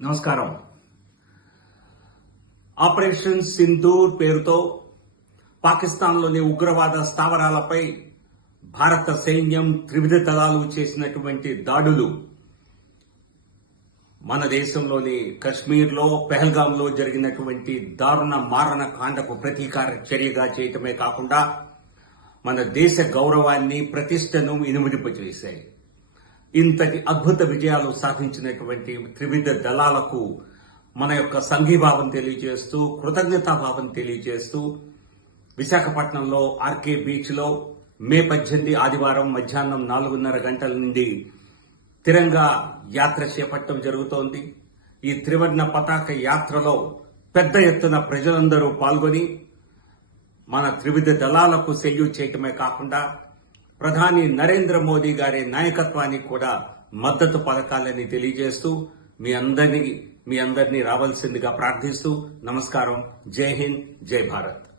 నమస్కారం. ఆపరేషన్ సింధూర్ పేరుతో పాకిస్తాన్లోని ఉగ్రవాద స్థావరాలపై భారత సైన్యం త్రివిధ దళాలు చేసినటువంటి దాడులు మన దేశంలోని కశ్మీర్లో పెహల్గాంలో జరిగినటువంటి దారుణ మారణ కాండకు ప్రతీకార చర్యగా చేయటమే కాకుండా మన దేశ గౌరవాన్ని ప్రతిష్టను ఇనుమడింపజేశాయి ఇంతటి అద్భుత విజయాలు సాధించినటువంటి త్రివిధ దళాలకు మన యొక్క సంఘీభావం తెలియజేస్తూ కృతజ్ఞతాభావం తెలియజేస్తూ విశాఖపట్నంలో ఆర్కే బీచ్లో మే పద్దెనిమిది ఆదివారం మధ్యాహ్నం నాలుగున్నర గంటల నుండి తిరంగా యాత్ర చేపట్టడం జరుగుతోంది. ఈ త్రివర్ణ పతాక యాత్రలో పెద్ద ఎత్తున ప్రజలందరూ పాల్గొని మన త్రివిధ దళాలకు సెల్యూట్ చేయటమే కాకుండా ప్రధాని నరేంద్ర మోదీ గారి నాయకత్వానికి కూడా మద్దతు పథకాలని తెలియజేస్తూ మీ అందరినీ మీ అందరినీ రావాల్సిందిగా ప్రార్థిస్తూ నమస్కారం. జై హింద్ జై భారత్.